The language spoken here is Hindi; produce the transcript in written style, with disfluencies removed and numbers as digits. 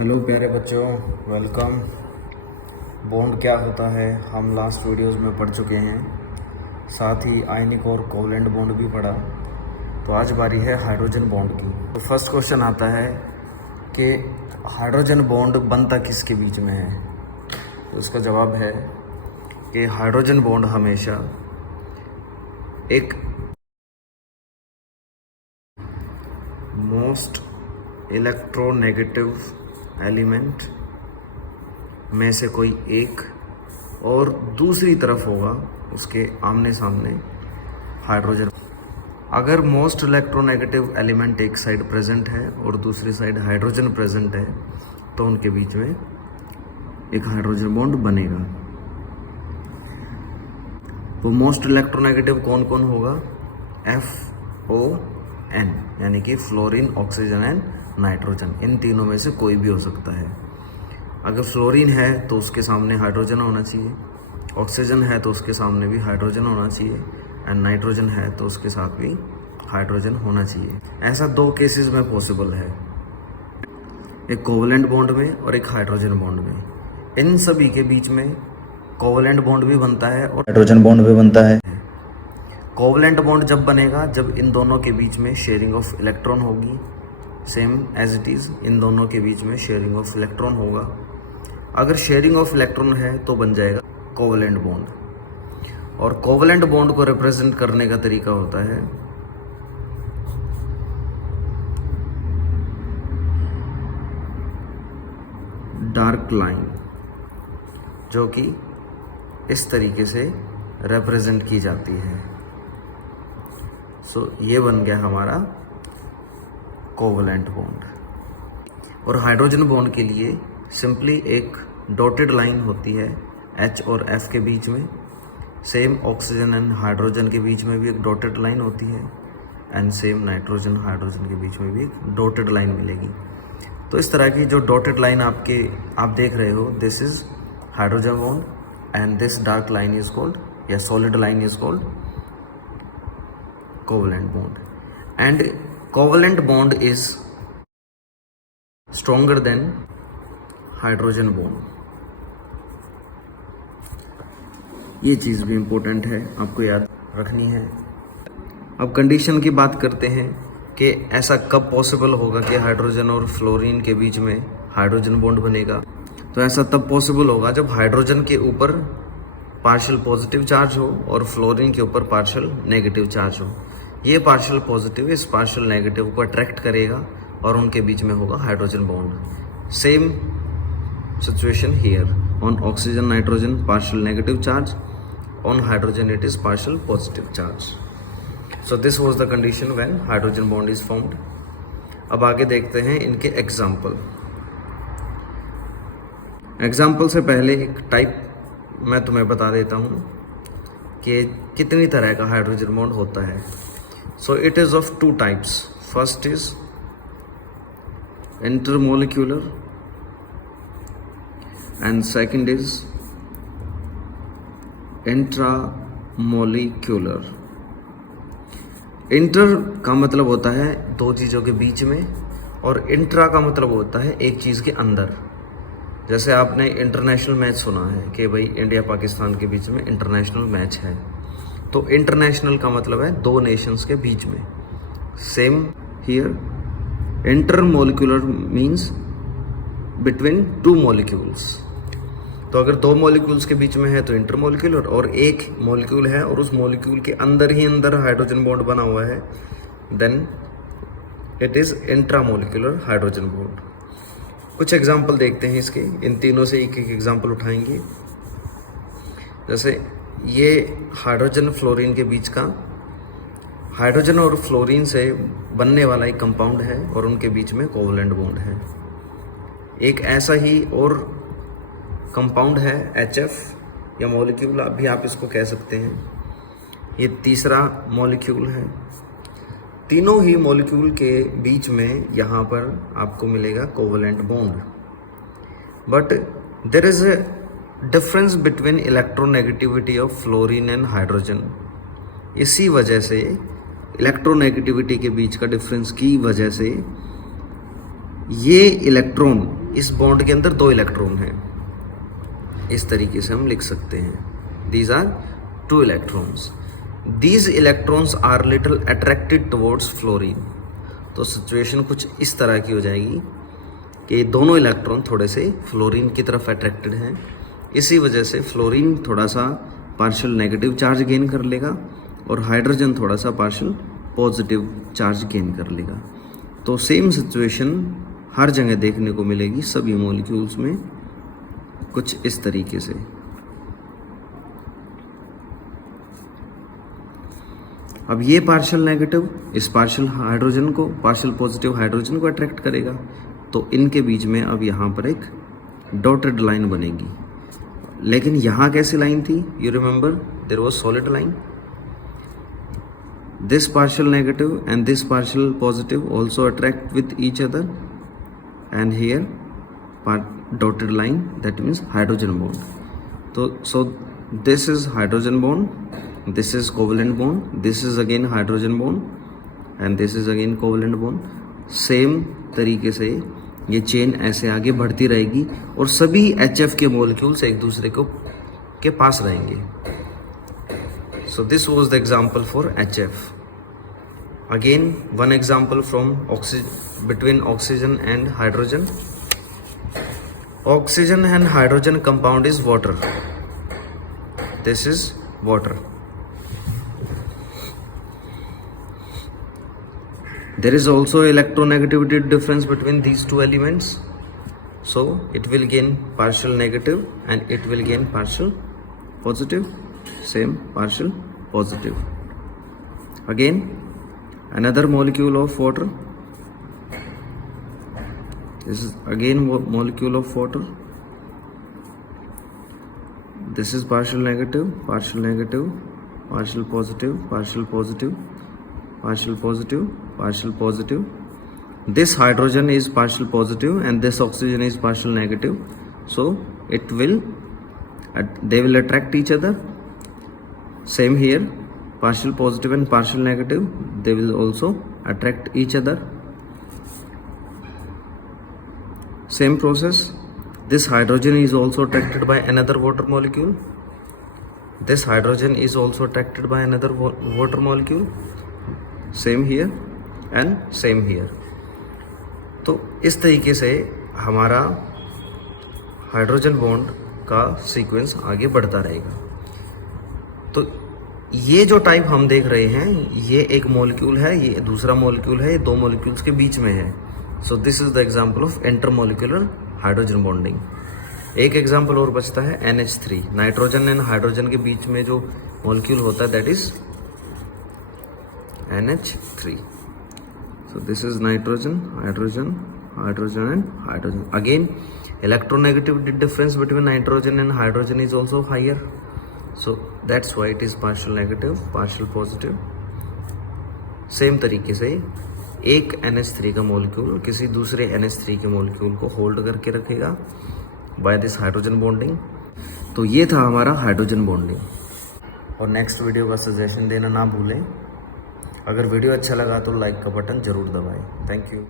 हेलो प्यारे बच्चों, वेलकम। बॉन्ड क्या होता है हम लास्ट वीडियोस में पढ़ चुके हैं, साथ ही आयनिक और कोवलेंट बॉन्ड भी पढ़ा। तो आज बारी है हाइड्रोजन बॉन्ड की। तो फर्स्ट क्वेश्चन आता है कि हाइड्रोजन बॉन्ड बनता किसके बीच में है। तो इसका जवाब है कि हाइड्रोजन बॉन्ड हमेशा एक मोस्ट इलेक्ट्रोनेगेटिव एलिमेंट में से कोई एक और दूसरी तरफ होगा, उसके आमने सामने हाइड्रोजन। अगर मोस्ट इलेक्ट्रोनेगेटिव एलिमेंट एक साइड प्रेजेंट है और दूसरी साइड हाइड्रोजन प्रेजेंट है तो उनके बीच में एक हाइड्रोजन बॉन्ड बनेगा। तो मोस्ट इलेक्ट्रोनेगेटिव कौन कौन होगा? FON, यानी कि फ्लोरीन, ऑक्सीजन एंड नाइट्रोजन। इन तीनों में से कोई भी हो सकता है। अगर फ्लोरीन है तो उसके सामने हाइड्रोजन होना चाहिए, ऑक्सीजन है तो उसके सामने भी हाइड्रोजन होना चाहिए, एंड नाइट्रोजन है तो उसके साथ भी हाइड्रोजन होना चाहिए। ऐसा दो केसेस में पॉसिबल है, एक कोवलेंट बॉन्ड में और एक हाइड्रोजन बॉन्ड में। इन सभी के बीच में कोवलेंट बॉन्ड भी बनता है और हाइड्रोजन बॉन्ड भी बनता है। कोवलेंट बॉन्ड जब बनेगा जब इन दोनों के बीच में शेयरिंग ऑफ इलेक्ट्रॉन होगी, same as it is in दोनों के बीच में शेयरिंग ऑफ इलेक्ट्रॉन होगा। अगर शेयरिंग ऑफ इलेक्ट्रॉन है तो बन जाएगा कोवलेंट बॉन्ड। और कोवलेंट बॉन्ड को रिप्रेजेंट करने का तरीका होता है डार्क लाइन, जो कि इस तरीके से रिप्रेजेंट की जाती है। सो ये बन गया हमारा कोवलेंट बॉन्ड। और हाइड्रोजन बॉन्ड के लिए सिंपली एक डॉटेड लाइन होती है H और F के बीच में। सेम ऑक्सीजन एंड हाइड्रोजन के बीच में भी एक डॉटेड लाइन होती है, एंड सेम नाइट्रोजन हाइड्रोजन के बीच में भी एक डॉटेड लाइन मिलेगी। तो इस तरह की जो डॉटेड लाइन आप देख रहे हो, this is hydrogen bond, and this dark line is called, या solid line is called covalent bond. And covalent bond is stronger than hydrogen bond. ये चीज़ भी इम्पोर्टेंट है, आपको याद रखनी है। अब कंडीशन की बात करते हैं कि ऐसा कब पॉसिबल होगा कि हाइड्रोजन और फ्लोरीन के बीच में हाइड्रोजन बॉन्ड बनेगा। तो ऐसा तब पॉसिबल होगा जब हाइड्रोजन के ऊपर पार्शियल पॉजिटिव चार्ज हो और फ्लोरीन के ऊपर पार्शियल नेगेटिव चार्ज हो। ये पार्शियल पॉजिटिव इस पार्शियल नेगेटिव को अट्रैक्ट करेगा और उनके बीच में होगा hydrogen bond. Same situation here, on oxygen nitrogen partial negative charge, on hydrogen it is partial positive charge. So this was the condition when hydrogen bond is formed. अब आगे देखते हैं इनके एग्जाम्पल। एग्जाम्पल से पहले एक टाइप मैं तुम्हें बता देता हूँ कि कितनी तरह का हाइड्रोजन बॉन्ड होता है। So it is of two types. First is intermolecular and second is intramolecular. Inter का मतलब होता है दो चीज़ों के बीच में, और इंट्रा का मतलब होता है एक चीज़ के अंदर। जैसे आपने इंटरनेशनल मैच सुना है कि भाई इंडिया पाकिस्तान के बीच में इंटरनेशनल मैच है, तो इंटरनेशनल का मतलब है दो नेशंस के बीच में। Same here, intermolecular means between two molecules. तो अगर दो मॉलिक्यूल्स के बीच में है तो इंटरमोलिक्यूलर, और एक मॉलिक्यूल है और उस मॉलिक्यूल के अंदर ही अंदर हाइड्रोजन बॉन्ड बना हुआ है, then it is intramolecular hydrogen bond. कुछ एग्जाम्पल देखते हैं इसके, इन तीनों से एक एक एग्जाम्पल उठाएंगे। जैसे ये हाइड्रोजन फ्लोरीन के बीच का, हाइड्रोजन और फ्लोरीन से बनने वाला एक कंपाउंड है और उनके बीच में कोवलेंट बॉन्ड है। एक ऐसा ही और कंपाउंड है HF, या मॉलिक्यूल भी आप इसको कह सकते हैं। ये तीसरा मॉलिक्यूल है। तीनों ही मॉलिक्यूल के बीच में यहाँ पर आपको मिलेगा covalent bond, but there is a difference between electronegativity of fluorine and hydrogen. इसी वजह से इलेक्ट्रोनेगेटिविटी के बीच का डिफरेंस की वजह से ये इलेक्ट्रॉन इस बॉन्ड के अंदर 2 इलेक्ट्रॉन हैं, इस तरीके से हम लिख सकते हैं, these are 2 electrons, these electrons are little attracted towards fluorine. तो सिचुएशन कुछ इस तरह की हो जाएगी कि दोनों इलेक्ट्रॉन थोड़े से फ्लोरीन की तरफ अट्रैक्टेड हैं, इसी वजह से फ्लोरीन थोड़ा सा पार्शियल नेगेटिव चार्ज गेन कर लेगा और हाइड्रोजन थोड़ा सा पार्शियल पॉजिटिव चार्ज गेन कर लेगा। तो सेम सिचुएशन हर जगह देखने को मिलेगी सभी मॉलिक्यूल्स में, कुछ इस तरीके से। अब ये पार्शियल नेगेटिव इस पार्शियल हाइड्रोजन को, पार्शियल पॉजिटिव हाइड्रोजन को अट्रैक्ट करेगा, तो इनके बीच में अब यहाँ पर एक डॉटेड लाइन बनेगी। लेकिन यहाँ कैसी लाइन थी? You remember there was solid line. This partial negative and this partial positive also attract with each other, and here dotted line, that means hydrogen bond. So this is hydrogen bond, this is covalent bond, this is again hydrogen bond and this is again covalent bond. Same तरीके से ये चेन ऐसे आगे बढ़ती रहेगी और सभी HF के मॉलिक्यूल्स एक दूसरे को के पास रहेंगे। So this was the example for HF. Again one example from between oxygen and hydrogen. Oxygen and hydrogen compound is water. This is water. There is also electronegativity difference between these two elements. So it will gain partial negative and it will gain partial positive. Same partial positive. Again another molecule of water. This is again molecule of water. This is partial negative, partial negative, partial positive, partial positive, partial positive, partial positive. This hydrogen is partial positive and this oxygen is partial negative. So they will attract each other. Same here, partial positive and partial negative, they will also attract each other. Same process. This hydrogen is also attracted by another water molecule. This hydrogen is also attracted by another water molecule. Same here and same here. तो इस तरीके से हमारा हाइड्रोजन बॉन्ड का सीक्वेंस आगे बढ़ता रहेगा। तो ये जो टाइप हम देख रहे हैं, ये एक मॉलिक्यूल है, ये दूसरा मॉलिक्यूल है, ये 2 मॉलिक्यूल्स के बीच में है। So this is the example of intermolecular hydrogen bonding. एक एग्जाम्पल और बचता है NH3, नाइट्रोजन एंड हाइड्रोजन के बीच में जो मॉलिक्यूल होता है that is NH3. So this is nitrogen, hydrogen, hydrogen and hydrogen. Again electronegativity difference between nitrogen and hydrogen is also higher, so that's why it is partial negative, partial positive. Same तरीके से एक NH3 का मॉलिक्यूल किसी दूसरे NH3 के मॉलिक्यूल को होल्ड करके रखेगा बाय दिस हाइड्रोजन बॉन्डिंग। तो ये था हमारा हाइड्रोजन बॉन्डिंग। और नेक्स्ट वीडियो का सजेशन देना ना भूलें। अगर वीडियो अच्छा लगा तो लाइक का बटन ज़रूर दबाएं। Thank you.